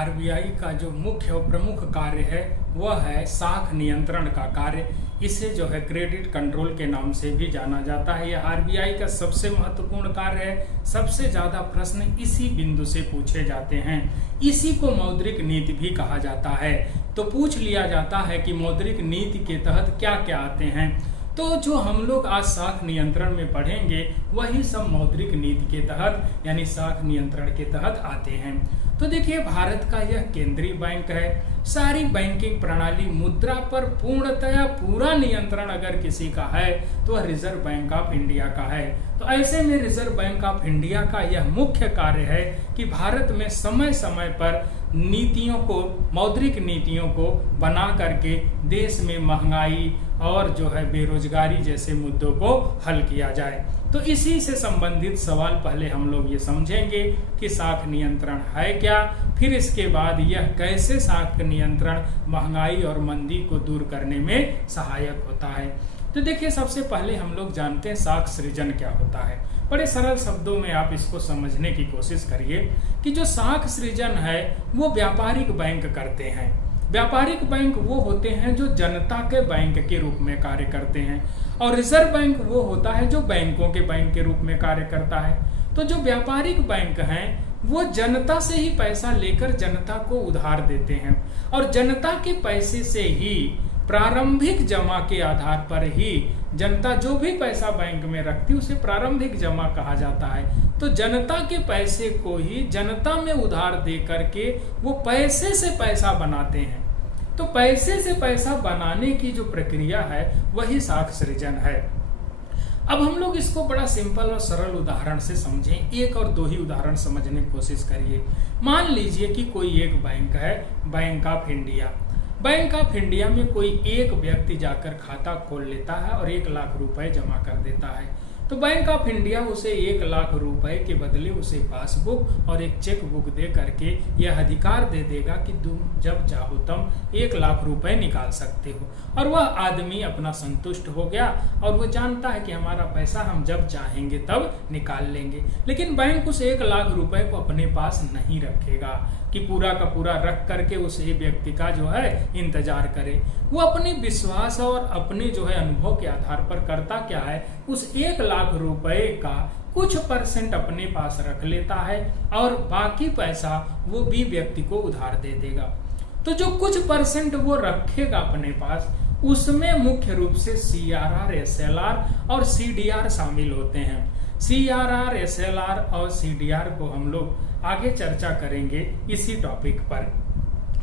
RBI का जो मुख्य और प्रमुख कार्य है वह है साख नियंत्रण का कार्य। इसे जो है क्रेडिट कंट्रोल के नाम से भी जाना जाता है। यह आरबीआई का सबसे महत्वपूर्ण कार्य है। सबसे ज्यादा प्रश्न इसी बिंदु से पूछे जाते हैं। इसी को मौद्रिक नीति भी कहा जाता है। तो पूछ लिया जाता है कि मौद्रिक नीति के तहत क्या क्या आते हैं। तो जो हम लोग आज साख नियंत्रण में पढ़ेंगे वही सब मौद्रिक नीति के तहत यानी साख नियंत्रण के तहत आते हैं। तो देखिए, भारत का यह केंद्रीय बैंक है। सारी बैंकिंग प्रणाली मुद्रा पर पूर्णतया पूरा नियंत्रण अगर किसी का है तो वह रिजर्व बैंक ऑफ इंडिया का है। तो ऐसे में रिजर्व बैंक ऑफ इंडिया का यह मुख्य कार्य है कि भारत में समय समय पर नीतियों को, मौद्रिक नीतियों को बना करके देश में महंगाई और जो है बेरोजगारी जैसे मुद्दों को हल किया जाए। तो इसी से संबंधित सवाल पहले हम लोग ये समझेंगे कि साख नियंत्रण है क्या, फिर इसके बाद यह कैसे साख नियंत्रण महंगाई और मंदी को दूर करने में सहायक होता है। तो देखिए, सबसे पहले हम लोग जानते हैं साख सृजन क्या होता है। बड़े सरल शब्दों में आप इसको समझने की कोशिश करिए कि जो साख सृजन है वो व्यापारिक बैंक करते हैं। व्यापारिक बैंक वो होते हैं जो जनता के बैंक के रूप में कार्य करते हैं, और रिजर्व बैंक वो होता है जो बैंकों के बैंक के रूप में कार्य करता है। तो जो व्यापारिक बैंक हैं वो जनता से ही पैसा लेकर जनता को उधार देते हैं, और जनता के पैसे से ही प्रारंभिक जमा के आधार पर ही जनता जो भी पैसा बैंक में रखती है उसे प्रारंभिक जमा कहा जाता है। तो जनता के पैसे को ही जनता में उधार दे करके वो पैसे से पैसा बनाते हैं। तो पैसे से पैसा बनाने की जो प्रक्रिया है वही साख सृजन है। अब हम लोग इसको बड़ा सिंपल और सरल उदाहरण से समझें। एक और दो ही उदाहरण समझने की कोशिश करिए। मान लीजिए कि कोई एक बैंक है, bank of India. Bank of India में कोई एक व्यक्ति जाकर खाता खोल लेता है और 1 लाख रुपए जमा कर देता है। तो बैंक ऑफ इंडिया उसे 1 लाख रुपए के बदले उसे पासबुक और एक चेक बुक दे करके यह अधिकार दे देगा कि तुम जब चाहो तुम 1 लाख रुपए निकाल सकते हो। और वह आदमी अपना संतुष्ट हो गया और वो जानता है कि हमारा पैसा हम जब चाहेंगे तब निकाल लेंगे। लेकिन बैंक उस 1 लाख रुपए को अपने पास नहीं रखेगा कि पूरा का पूरा रख करके उस व्यक्ति का जो है इंतजार करे। वो अपने विश्वास और अपने जो है अनुभव के आधार पर करता क्या है, उस 1 लाख रुपए का कुछ % अपने पास रख लेता है और बाकी पैसा वो भी व्यक्ति को उधार दे देगा। तो जो कुछ % वो रखेगा अपने पास उसमें मुख्य रूप से CRR, SLR और CDR शामिल होते हैं। CRR, SLR और CDR को हम लोग आगे चर्चा करेंगे इसी टॉपिक पर।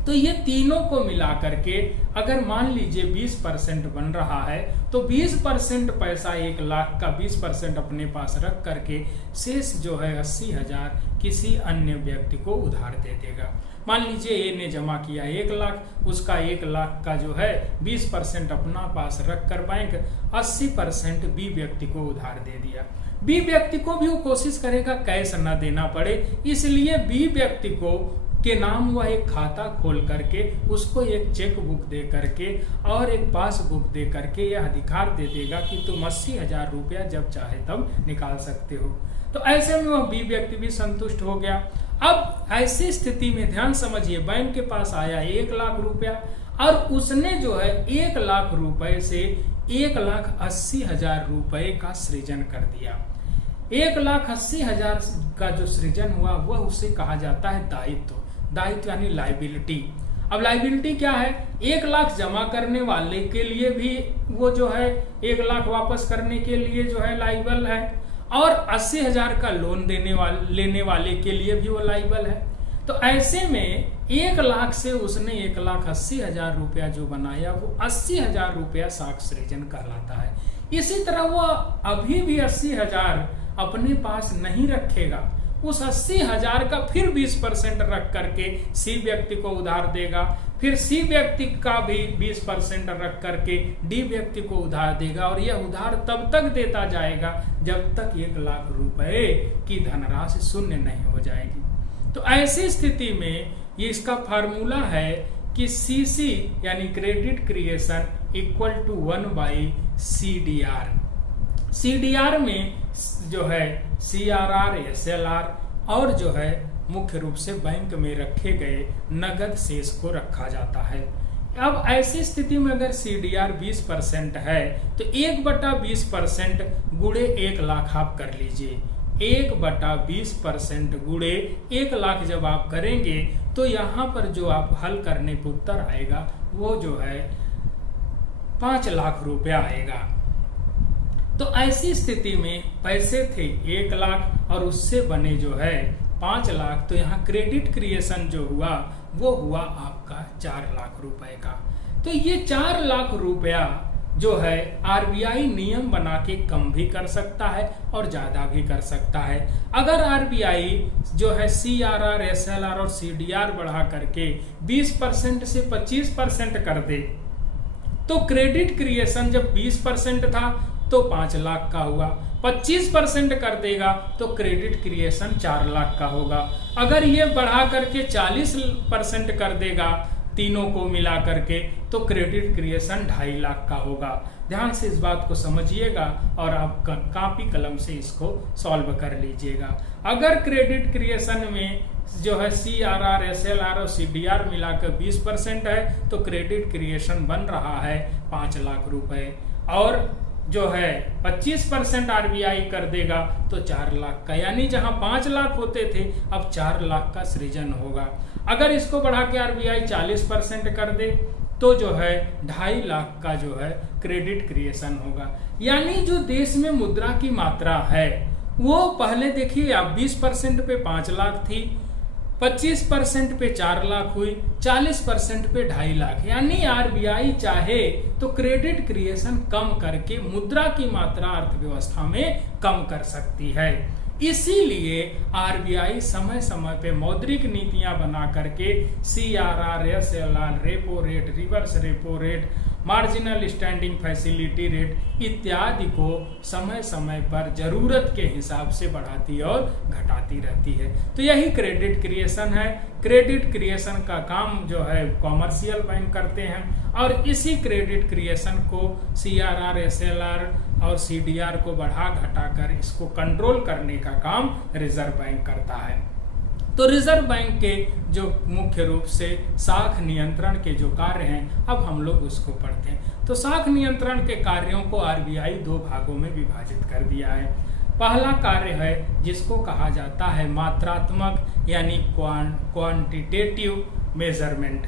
तो ये तीनों को मिला करके अगर मान लीजिए 20% बन रहा है तो 20% पैसा 1 लाख का 20% अपने पास रख करके शेष जो है 80,000 किसी अन्य व्यक्ति को उधार दे देगा। मान लीजिए ए ने जमा किया 1 लाख, उसका 1 लाख का जो है 20% अपना पास रख कर बैंक 80% बी व्यक्ति को उधार दे दिया। बी व्यक्ति को भी वो कोशिश करेगा कैश न देना पड़े, इसलिए बी व्यक्ति को के नाम वह एक खाता खोल करके उसको एक चेक बुक दे करके और एक पासबुक दे करके यह अधिकार दे देगा कि तुम 80,000 रुपया जब चाहे तब निकाल सकते हो। तो ऐसे में वह बी व्यक्ति भी संतुष्ट हो गया। अब ऐसी स्थिति में ध्यान समझिए, बैंक के पास आया 1 लाख रुपया और उसने जो है 1 लाख रुपए से 1,80,000 रुपए का सृजन कर दिया। 1,80,000 का जो सृजन हुआ वह उसे कहा जाता है दायित्व। दायित्व यानी लाइबिलिटी। अब लाइबिलिटी क्या है? 1 लाख जमा करने वाले के लिए भी वो जो है 1 लाख वापस करने के लिए जो है लाइबल है, और 80,000 का लोन लेने वाले के लिए भी वो लाइबल है। तो ऐसे में 1 लाख से उसने 1,80,000 रुपया जो बनाया वो 80,000 रुपया साख सृजन कहलाता है। इसी तरह वो अभी भी 80,000 अपने पास नहीं रखेगा, उस 80,000 का फिर 20% रख करके सी व्यक्ति को उधार देगा, फिर सी व्यक्ति का भी 20% रख करके डी व्यक्ति को उधार देगा, और यह उधार तब तक देता जाएगा जब तक 1 लाख रुपए की धनराशि शून्य नहीं हो जाएगी। तो ऐसी स्थिति में ये इसका फार्मूला है कि CC यानी credit creation equal to 1/CDR। CDR में जो है CRR, SLR और जो है मुख्य रूप से बैंक में रखे गए नगद शेष को रखा जाता है। अब ऐसी स्थिति में अगर CDR 20% है तो 1/20% गुणे 1 लाख आप कर लीजिए। 1/20% गुणे 1 लाख जब आप करेंगे तो यहाँ पर जो आप हल करने पर उत्तर आएगा वो जो है 5 लाख रुपया आएगा। तो ऐसी स्थिति में पैसे थे 1 लाख और उससे बने जो है 5 लाख, तो यहाँ क्रेडिट क्रिएशन जो हुआ वो हुआ आपका 4 लाख रुपए का। तो ये 4 लाख रुपया जो है RBI नियम बना के कम भी कर सकता है और ज्यादा भी कर सकता है। अगर RBI जो है CRR, SLR और CDR बढ़ा करके 20% से 25% कर दे तो क्रेडिट क्रिएशन जब 20% था तो 5 लाख का हुआ, 25% कर देगा तो क्रेडिट क्रिएशन 4 लाख का होगा। अगर ये बढ़ा करके 40% कर देगा तीनों को मिला करके तो क्रेडिट क्रिएशन 2.5 लाख का होगा। ध्यान से इस बात को समझिएगा और आप कॉपी कलम से इसको सॉल्व कर लीजिएगा। अगर क्रेडिट क्रिएशन में जो है CRR, SLR और CDR मिलाकर 20% है तो क्रेडिट क्रिएशन बन रहा है 5 लाख रुपए, और जो है 25% RBI कर देगा तो 4 लाख का, यानी जहां 5 लाख होते थे अब 4 लाख का सृजन होगा। अगर इसको बढ़ा के RBI 40% कर दे तो जो है 2.5 लाख का जो है क्रेडिट क्रिएशन होगा। यानी जो देश में मुद्रा की मात्रा है वो पहले देखिए आप 20% पे 5 लाख थी, 25% पे 4 लाख हुई, 40% पे 2.5 लाख, यानी RBI चाहे तो क्रेडिट क्रिएशन कम करके मुद्रा की मात्रा अर्थव्यवस्था में कम कर सकती है। इसीलिए RBI समय समय पे मौद्रिक नीतियां बना करके CRR, SLR, repo rate, reverse repo rate, marginal standing facility rate इत्यादि को समय समय पर जरूरत के हिसाब से बढ़ाती और घटाती रहती है। तो यही क्रेडिट क्रिएशन है। क्रेडिट क्रिएशन का काम जो है कॉमर्शियल बैंक करते हैं और इसी क्रेडिट क्रिएशन को CRR, SLR और CDR को बढ़ा घटा कर इसको कंट्रोल करने का काम रिजर्व बैंक करता है। तो रिजर्व बैंक के जो मुख्य रूप से साख नियंत्रण के जो कार्य हैं अब हम लोग उसको पढ़ते हैं। तो साख नियंत्रण के कार्यों को RBI 2 भागों में विभाजित कर दिया है। पहला कार्य है जिसको कहा जाता है मात्रात्मक यानी क्वांटिटेटिव मेजरमेंट,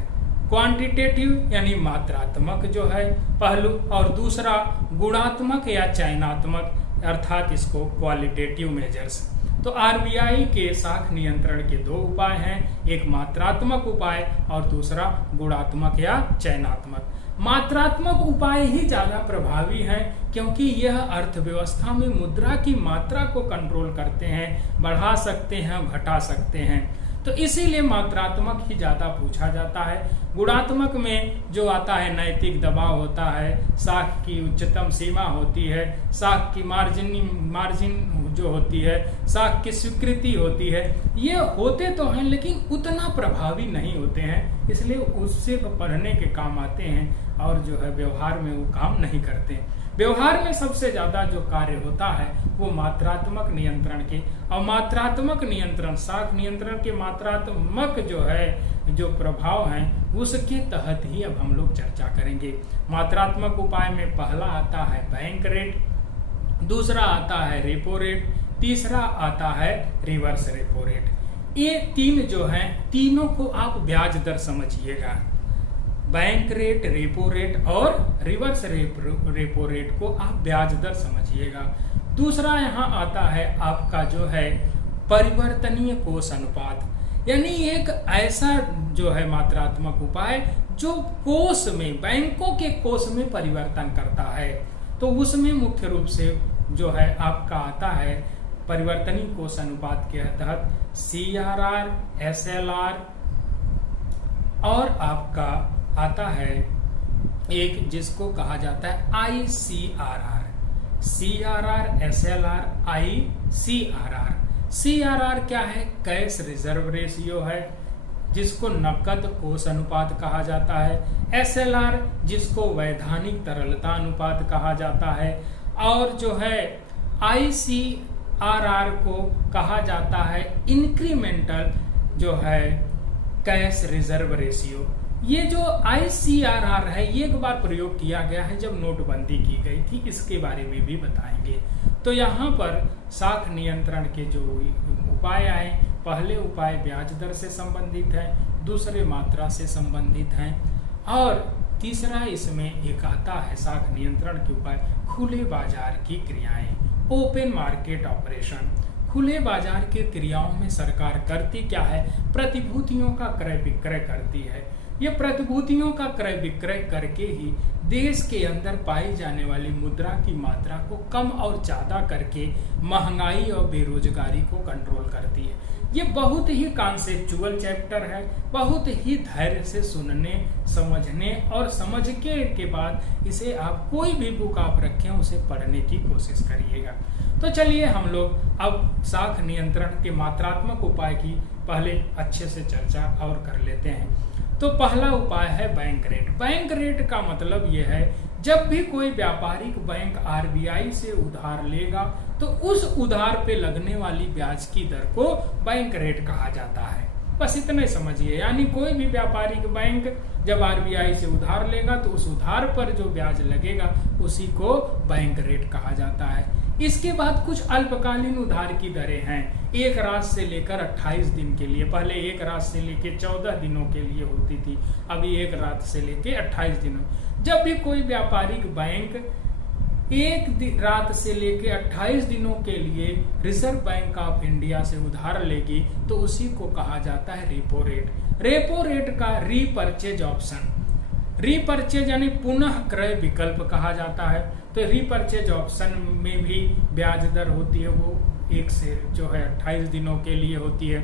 क्वांटिटेटिव यानी मात्रात्मक जो है पहलू, और दूसरा गुणात्मक या चयनात्मक अर्थात इसको क्वालिटेटिव मेजर्स। तो RBI के साख नियंत्रण के 2 उपाय हैं, एक मात्रात्मक उपाय और दूसरा गुणात्मक या चयनात्मक। मात्रात्मक उपाय ही ज्यादा प्रभावी हैं क्योंकि यह अर्थव्यवस्था में मुद्रा की मात्रा को कंट्रोल करते हैं, बढ़ा सकते हैं, घटा सकते हैं। तो इसीलिए मात्रात्मक ही ज्यादा पूछा जाता है। गुणात्मक में जो आता है नैतिक दबाव होता है, साख की उच्चतम सीमा होती है, साख की मार्जिन जो होती है, साख की स्वीकृति होती है, ये होते तो हैं लेकिन उतना प्रभावी नहीं होते हैं, इसलिए उससे पढ़ने के काम आते हैं और जो है व्यवहार में वो काम नहीं करते। व्यवहार में सबसे ज्यादा जो कार्य होता है वो मात्रात्मक नियंत्रण के, और मात्रात्मक नियंत्रण साख नियंत्रण के मात्रात्मक जो है जो प्रभाव हैं उसके तहत ही अब हम लोग चर्चा करेंगे। मात्रात्मक उपाय में पहला आता है बैंक रेट, दूसरा आता है रेपो रेट, तीसरा आता है रिवर्स रेपो रेट। ये 3 जो हैं तीनों को आप ब्याज दर समझिएगा, बैंक रेट, रेपो रेट और रिवर्स रेपो रेट को आप ब्याज दर समझिएगा। दूसरा यहाँ आता है आपका जो है परिवर्तनीय कोष अनुपात, यानी एक ऐसा जो है मात्रात्मक उपाय जो कोष में, बैंकों के कोष में परिवर्तन करता है। तो उसमें मुख्य रूप से जो है आपका आता है परिवर्तनीय कोष अनुपात के तहत CRR, SLR और आपका आता है एक जिसको कहा जाता है ICRR, CRR, SLR, ICRR। CRR क्या है? कैश रिजर्व रेशियो है, जिसको नकद कोष अनुपात कहा जाता है। SLR जिसको वैधानिक तरलता अनुपात कहा जाता है, और जो है ICRR को कहा जाता है इंक्रीमेंटल जो है कैश रिजर्व रेशियो। ये जो ICRR है ये एक बार प्रयोग किया गया है जब नोटबंदी की गई थी, इसके बारे में भी बताएंगे। तो यहाँ पर साख नियंत्रण के जो उपाय आए, पहले उपाय ब्याज दर से संबंधित है, दूसरे मात्रा से संबंधित हैं, और तीसरा इसमें एक आता है साख नियंत्रण के उपाय खुले बाजार की क्रियाएं, ओपन मार्केट ऑपरेशन। खुले बाजार की क्रियाओं में सरकार करती क्या है, प्रतिभूतियों का क्रय विक्रय करती है। ये प्रतिभूतियों का क्रय विक्रय करके ही देश के अंदर पाई जाने वाली मुद्रा की मात्रा को कम और ज्यादा करके महंगाई और बेरोजगारी को कंट्रोल करती है। ये बहुत ही कॉन्सेप्चुअल चैप्टर है, बहुत ही धैर्य से सुनने, समझने और समझ के बाद इसे आप कोई भी बुक आप रखें उसे पढ़ने की कोशिश करिएगा। तो चलिए हम लोग अब साख नियंत्रण के मात्रात्मक उपाय की पहले अच्छे से चर्चा और कर लेते हैं। तो पहला उपाय है बैंक रेट। बैंक रेट का मतलब यह है जब भी कोई व्यापारिक बैंक RBI से उधार लेगा तो उस उधार पे लगने वाली ब्याज की दर को बैंक रेट कहा जाता है। बस इतने समझिए, यानी कोई भी व्यापारिक बैंक जब RBI से उधार लेगा तो उस उधार पर जो ब्याज लगेगा उसी को बैंक रेट कहा जाता है। इसके बाद कुछ अल्पकालीन उधार की दरें हैं, 1 रात से लेकर 28 दिन के लिए। पहले 1 रात से लेकर 14 दिनों के लिए होती थी, अभी 1 रात से लेकर 28 दिनों। जब भी कोई व्यापारिक बैंक 1 रात से लेकर 28 दिनों के लिए रिजर्व बैंक ऑफ इंडिया से उधार लेगी तो उसी को कहा जाता है रेपो रेट। रेपो रेट का रीपर्चेज ऑप्शन, रीपर्चेज यानी पुनः क्रय विकल्प कहा जाता है। तो रीपर्चेज ऑप्शन में भी ब्याज दर होती है, वो 1 से जो है 28 दिनों के लिए होती है।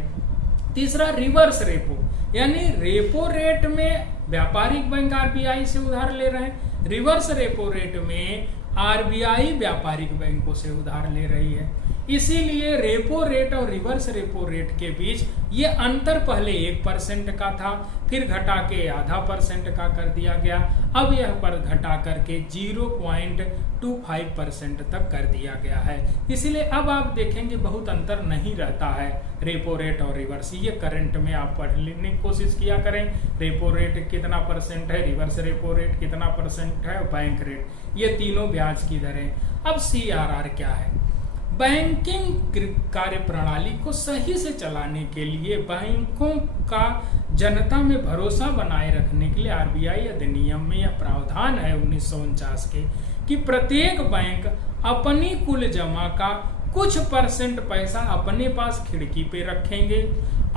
तीसरा रिवर्स रेपो, यानी रेपो रेट में व्यापारिक बैंक RBI से उधार ले रहे हैं, रिवर्स रेपो रेट में RBI व्यापारिक बैंकों से उधार ले रही है। इसीलिए रेपो रेट और रिवर्स रेपो रेट के बीच ये अंतर पहले 1% का था, फिर घटा के ½ % का कर दिया गया, अब यह पर घटा करके 0.25% तक कर दिया गया है। इसलिए अब आप देखेंगे बहुत अंतर नहीं रहता है रेपो रेट और रिवर्स। ये करंट में आप पढ़ लेने की कोशिश किया करें, रेपो रेट कितना % है, रिवर्स रेपो रेट कितना % है, बैंक रेट, ये तीनों ब्याज की दरें। अब CRR क्या है? बैंकिंग कार्य प्रणाली को सही से चलाने के लिए बैंकों का जनता में भरोसा बनाए रखने के लिए RBI अधिनियम में यह प्रावधान है 1949 के कि प्रत्येक बैंक अपनी कुल जमा का कुछ % पैसा अपने पास खिड़की पे रखेंगे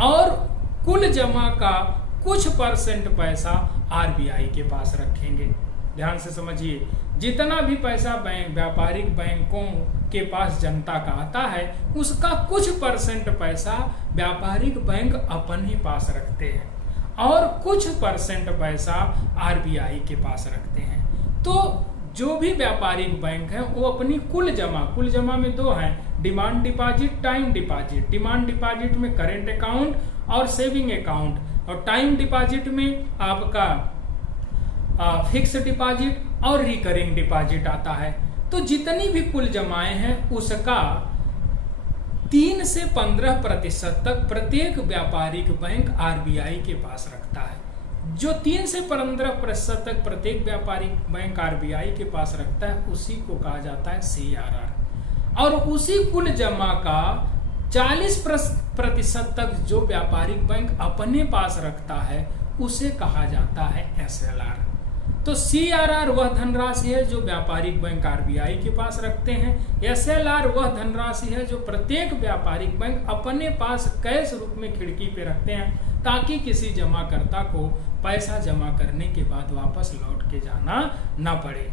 और कुल जमा का कुछ % पैसा RBI के पास रखेंगे। ध्यान से समझिए, जितना भी पैसा व्यापारिक बैंकों के पास जनता का आता है उसका कुछ % पैसा व्यापारिक बैंक अपने पास रखते हैं और कुछ % पैसा RBI के पास रखते हैं। तो जो भी व्यापारिक बैंक है वो अपनी कुल जमा में 2 हैं, demand deposit, time deposit. Demand deposit में करेंट अकाउंट और सेविंग अकाउंट, और टाइम डिपॉजिट में आपका फिक्स डिपॉजिट और रिकरिंग डिपॉजिट आता है। तो जितनी भी कुल जमाएं हैं उसका 3 से 15% तक प्रत्येक व्यापारिक बैंक RBI के पास रखता है। जो 3 से 15% तक प्रत्येक व्यापारिक बैंक RBI के पास रखता है उसी को कहा जाता है CRR। और उसी कुल जमा का 40% तक जो व्यापारिक बैंक अपने पास रखता है उसे कहा जाता है SLR। तो CRR वह धनराशि है जो व्यापारिक बैंक RBI के पास रखते हैं, SLR वह धनराशि है जो प्रत्येक व्यापारिक बैंक अपने पास कैश रूप में खिड़की पे रखते हैं ताकि किसी जमाकर्ता को पैसा जमा करने के बाद वापस लौट के जाना ना पड़े।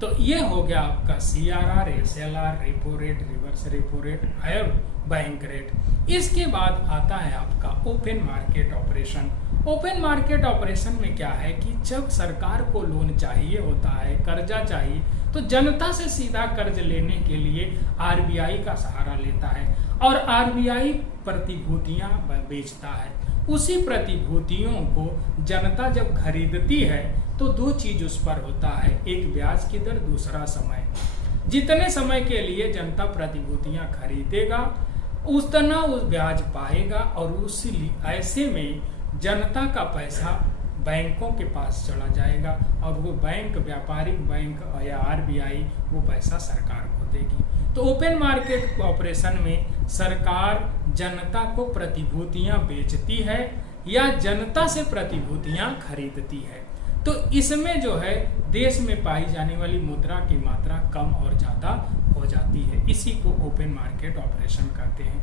तो ये हो गया आपका CRR, SLR, repo rate, reverse repo rate और बैंक रेट। इसके बाद आता है आपका open market operation. Open market operation में क्या है कि जब सरकार को लोन चाहिए होता है, कर्जा चाहिए, तो जनता से सीधा कर्ज लेने के लिए RBI का सहारा लेता है और RBI प्रतिभूतियां बेचता है। उसी प्रतिभूतियों को जनता जब खरीदती है तो 2 चीज उस पर होता है, एक ब्याज की दर, दूसरा समय। जितने समय के लिए जनता प्रतिभूतियां खरीदेगा उतना उस ब्याज पाएगा और उसी ऐसे में जनता का पैसा बैंकों के पास चला जाएगा और वो बैंक, व्यापारिक बैंक या आरबीआई वो पैसा सरकार को देगी। तो ओपन मार्केट ऑपरेशन में सरकार जनता को प्रतिभूतियां बेचती है या जनता से प्रतिभूतियां खरीदती है। तो इसमें जो है देश में पाई जाने वाली मुद्रा की मात्रा कम और ज़्यादा हो जाती है। इसी को ओपन मार्केट ऑपरेशन कहते हैं।